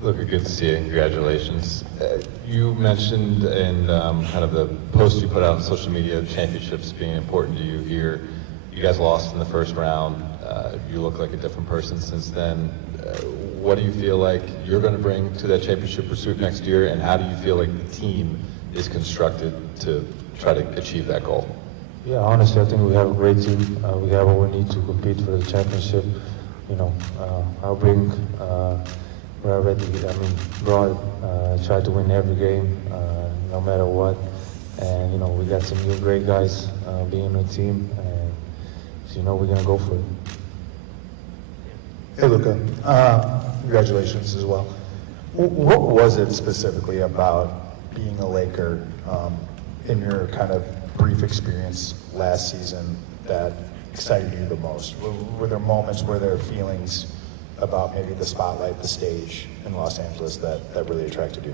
Luka, good to see you. Congratulations. You mentioned in kind of the post you put out on social media, championships being important to you here. You guys lost in the first round. You look like a different person since then. What do you feel like you're going to bring to that championship pursuit next year, and how do you feel like the team is constructed to try to achieve that goal? Yeah, honestly, I think we have a great team. We have what we need to compete for the championship. You know, I'll bring. We're already, try to win every game, no matter what. And, you know, we got some new great guys being on the team, and so, you know, we're going to go for it. Hey, Luka. Congratulations as well. What was it specifically about being a Laker in your kind of brief experience last season that excited you the most? Were there moments, were there feelings about maybe the spotlight, the stage in Los Angeles that really attracted you?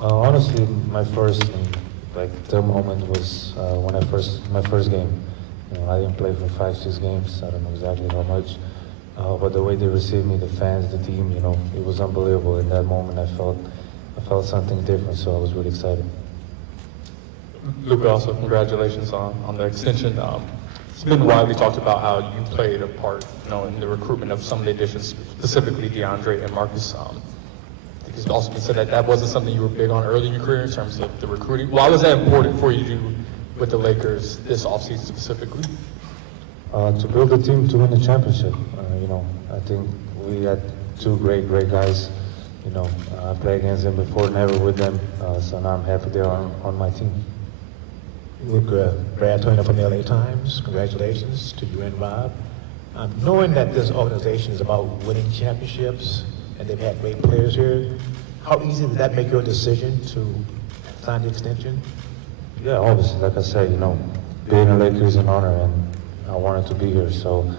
Honestly, my first moment was when my first game. You know, I didn't play for 5-6 games. I don't know exactly how much, but the way they received me, the fans, the team, you know, it was unbelievable. In that moment, I felt something different. So I was really excited. Luka, also congratulations on the extension. It's been widely talked about how you played a part, you know, in the recruitment of some of the additions, specifically DeAndre and Marcus. I think it's also been said that that wasn't something you were big on early in your career in terms of the recruiting. Why was that important for you to do with the Lakers this offseason specifically? To build a team to win the championship. You know, I think we had two great guys. You know, I played against them before, never with them. So now I'm happy they're on my team. Luka, Brad Turner from the LA Times. Congratulations to you and Rob. Knowing that this organization is about winning championships and they've had great players here, how easy did that make your decision to sign the extension? Yeah, obviously, like I said, you know, being a Laker is an honor, and I wanted to be here. So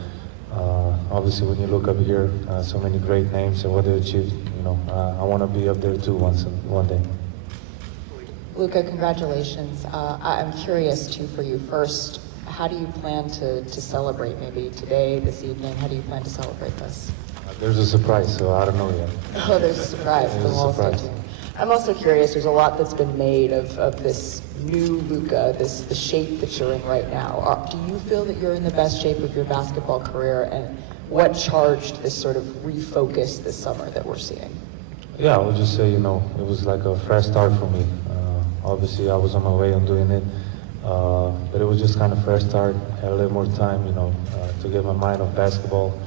obviously, when you look up here, so many great names and what they achieved, you know, I want to be up there too one day. Luka, congratulations. I'm curious too for you. First, how do you plan to celebrate? Maybe today, this evening. How do you plan to celebrate this? There's a surprise, so I don't know yet. Oh, there's a surprise. There's a surprise. I'm also curious. There's a lot that's been made of this new Luka, the shape that you're in right now. Do you feel that you're in the best shape of your basketball career? And what charged this sort of refocus this summer that we're seeing? Yeah, I would just say, you know, it was like a fresh start for me. Obviously, I was on my way on doing it, but it was just kind of fresh start. Had a little more time, you know, to get my mind off basketball,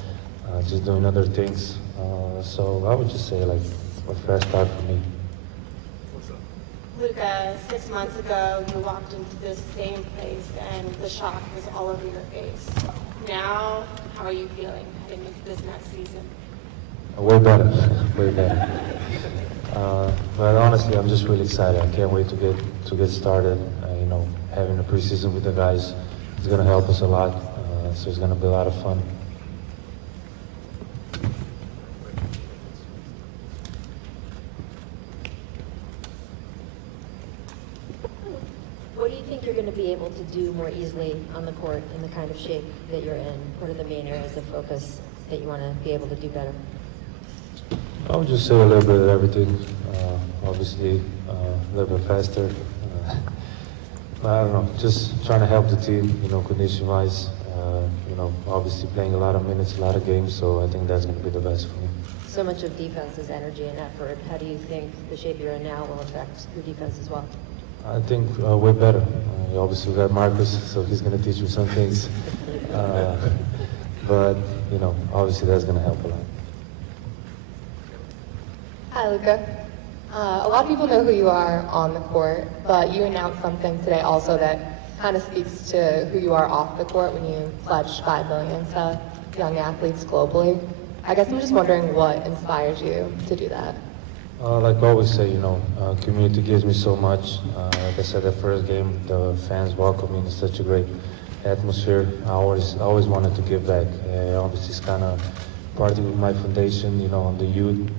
just doing other things. So I would just say like a fresh start for me. Luka, 6 months ago, you walked into this same place and the shock was all over your face. Now, how are you feeling heading into this next season? Way better, way better. But honestly, I'm just really excited. I can't wait to get started. You know, having a preseason with the guys is going to help us a lot. So it's going to be a lot of fun. What do you think you're going to be able to do more easily on the court in the kind of shape that you're in? What are the main areas of focus that you want to be able to do better? I would just say a little bit of everything. Obviously, a little bit faster. I don't know, just trying to help the team, you know, condition-wise. You know, obviously playing a lot of minutes, a lot of games, so I think that's going to be the best for me. So much of defense is energy and effort. How do you think the shape you're in now will affect your defense as well? I think way better. Obviously, we got Marcus, so he's going to teach me some things. But, you know, obviously that's going to help a lot. Hi, Luka. A lot of people know who you are on the court, but you announced something today also that kind of speaks to who you are off the court when you pledged $5 million to young athletes globally. I guess I'm just wondering what inspires you to do that. Like I always say, you know, community gives me so much. Like I said, the first game, the fans welcomed me in such a great atmosphere. I always wanted to give back. Obviously, it's kind of part of my foundation, you know, on the youth,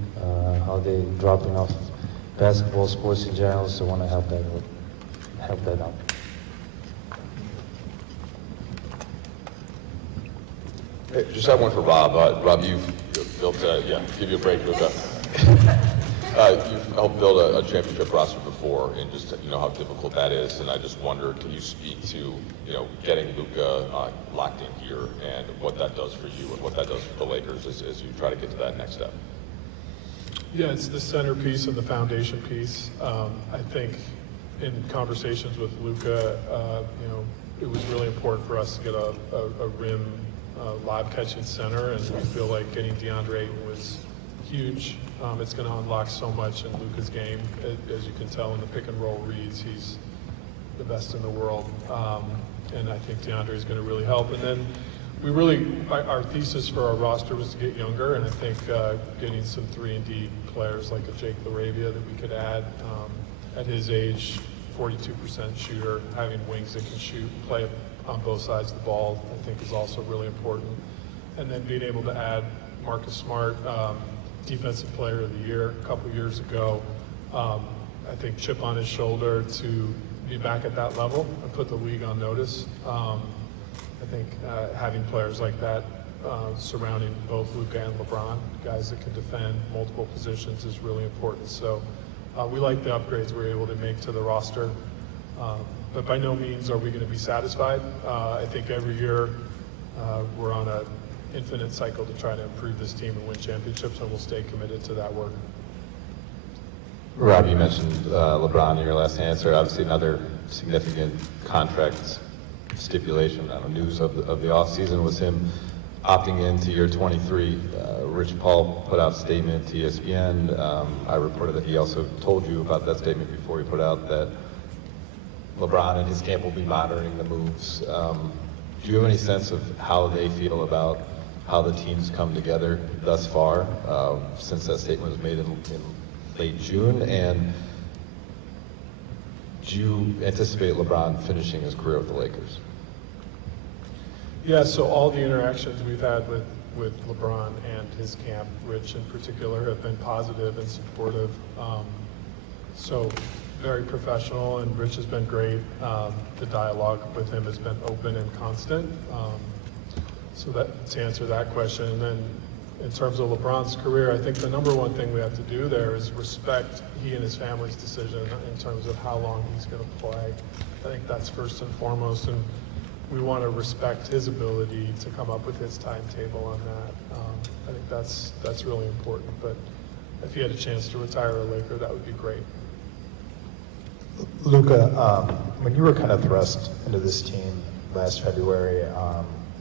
how they dropping off basketball, sports in general. So I want to help that out. Hey, just have one for Rob. Rob, you've built, give you a break, Luka. You've helped build a championship roster before, and just how difficult that is. And I just wonder, can you speak to getting Luka locked in here, and what that does for you, and what that does for the Lakers as you try to get to that next step? Yeah, it's the centerpiece and the foundation piece. I think in conversations with Luka, it was really important for us to get a rim lob catching center, and we feel like getting DeAndre was huge. It's going to unlock so much in Luka's game. As you can tell in the pick and roll reads, he's the best in the world. And I think DeAndre is going to really help. And then our thesis for our roster was to get younger, and I think getting some 3-and-D players like a Jake LaRavia that we could add at his age, 42% shooter, having wings that can shoot, play on both sides of the ball, I think is also really important. And then being able to add Marcus Smart, Defensive Player of the Year a couple years ago, I think chip on his shoulder to be back at that level and put the league on notice. I think having players like that surrounding both Luka and LeBron, guys that can defend multiple positions, is really important. So we like the upgrades we're able to make to the roster, but by no means are we going to be satisfied. I think every year we're on an infinite cycle to try to improve this team and win championships, and we'll stay committed to that work. Rob, you mentioned LeBron in your last answer. Obviously, another significant contract stipulation, news of the offseason was him opting into year 23. Rich Paul put out a statement to ESPN. I reported that he also told you about that statement before he put out that LeBron and his camp will be monitoring the moves. Do you have any sense of how they feel about how the teams come together thus far since that statement was made in late June? And do you anticipate LeBron finishing his career with the Lakers? Yeah, so all the interactions we've had with LeBron and his camp, Rich in particular, have been positive and supportive. So very professional, and Rich has been great. The dialogue with him has been open and constant. So that, to answer that question, and then in terms of LeBron's career, I think the number one thing we have to do there is respect he and his family's decision in terms of how long he's going to play. I think that's first and foremost, and we want to respect his ability to come up with his timetable on that. I think that's really important, but if he had a chance to retire a Laker, that would be great. Luka, when you were kind of thrust into this team last February,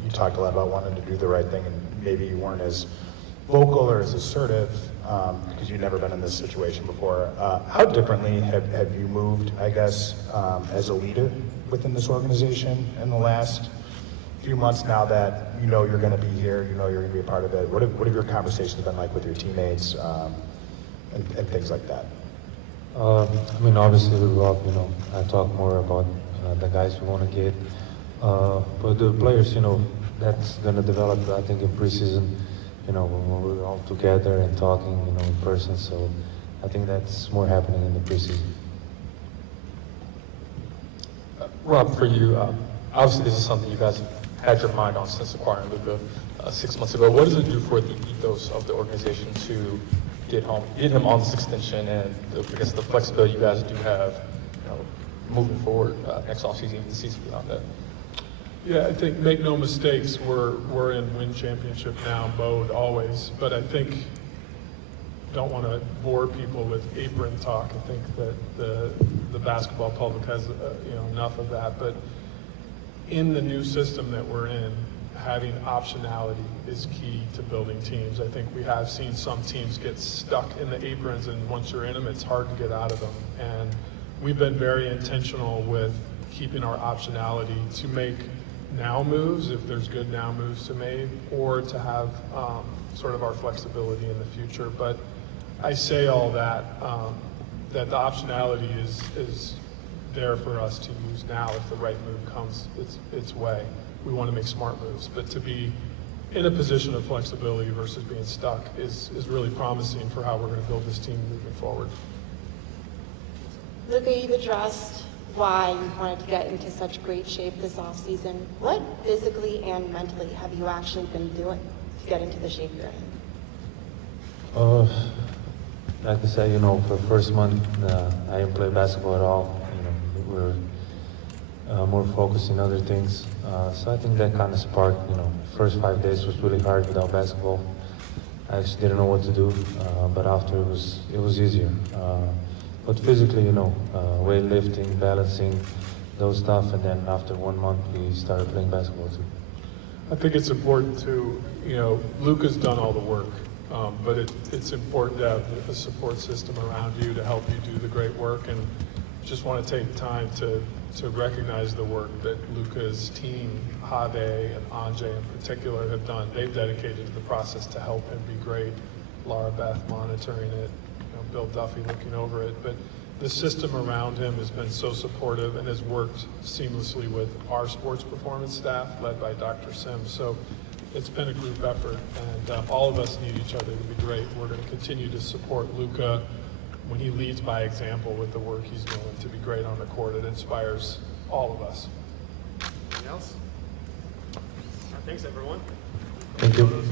you talked a lot about wanting to do the right thing, and maybe you weren't as vocal or as assertive because you'd never been in this situation before. How differently have you moved, I guess, as a leader within this organization in the last few months now that you know you're going to be here, you know you're going to be a part of it? What have your conversations been like with your teammates and things like that? Obviously with Rob, I talk more about the guys we want to get. But the players, that's going to develop, I think, in preseason, when we're all together and talking, in person. So I think that's more happening in the preseason. Rob, for you, obviously this is something you guys have had your mind on since acquiring Luka 6 months ago. What does it do for the ethos of the organization to get him on this extension, and I guess the flexibility you guys do have moving forward next offseason and the season beyond that? Yeah, I think make no mistakes, we're in win championship now mode always, but I think don't want to bore people with apron talk. I think that the basketball public has enough of that, but in the new system that we're in, having optionality is key to building teams. I think we have seen some teams get stuck in the aprons, and once you're in them, it's hard to get out of them. And we've been very intentional with keeping our optionality to make now moves, if there's good now moves to make, or to have sort of our flexibility in the future. But I say all that, that the optionality is there for us to use now if the right move comes its way. We want to make smart moves, but to be in a position of flexibility versus being stuck is really promising for how we're going to build this team moving forward. Luka, you've addressed why you wanted to get into such great shape this offseason. What physically and mentally have you actually been doing to get into the shape you're in? like I said, you know, for the first month, I didn't play basketball at all. You know, we were more focused in other things. So I think that kind of sparked, you know, first 5 days was really hard without basketball. I actually didn't know what to do, but after it was easier. But physically, you know, weightlifting, balancing, those stuff, and then after 1 month, we started playing basketball too. I think it's important to, you know, Luka's done all the work, but it's important to have a support system around you to help you do the great work, and just want to take time to recognize the work that Luka's team, Hade and Anjay in particular, have done. They've dedicated to the process to help him be great. Laura Beth monitoring it, you know, Bill Duffy looking over it, but the system around him has been so supportive and has worked seamlessly with our sports performance staff led by Dr. Sims. So it's been a group effort, and all of us need each other to be great. We're going to continue to support Luka when he leads by example with the work he's doing to be great on the court. It inspires all of us. Anything else? Thanks, everyone. Thank you.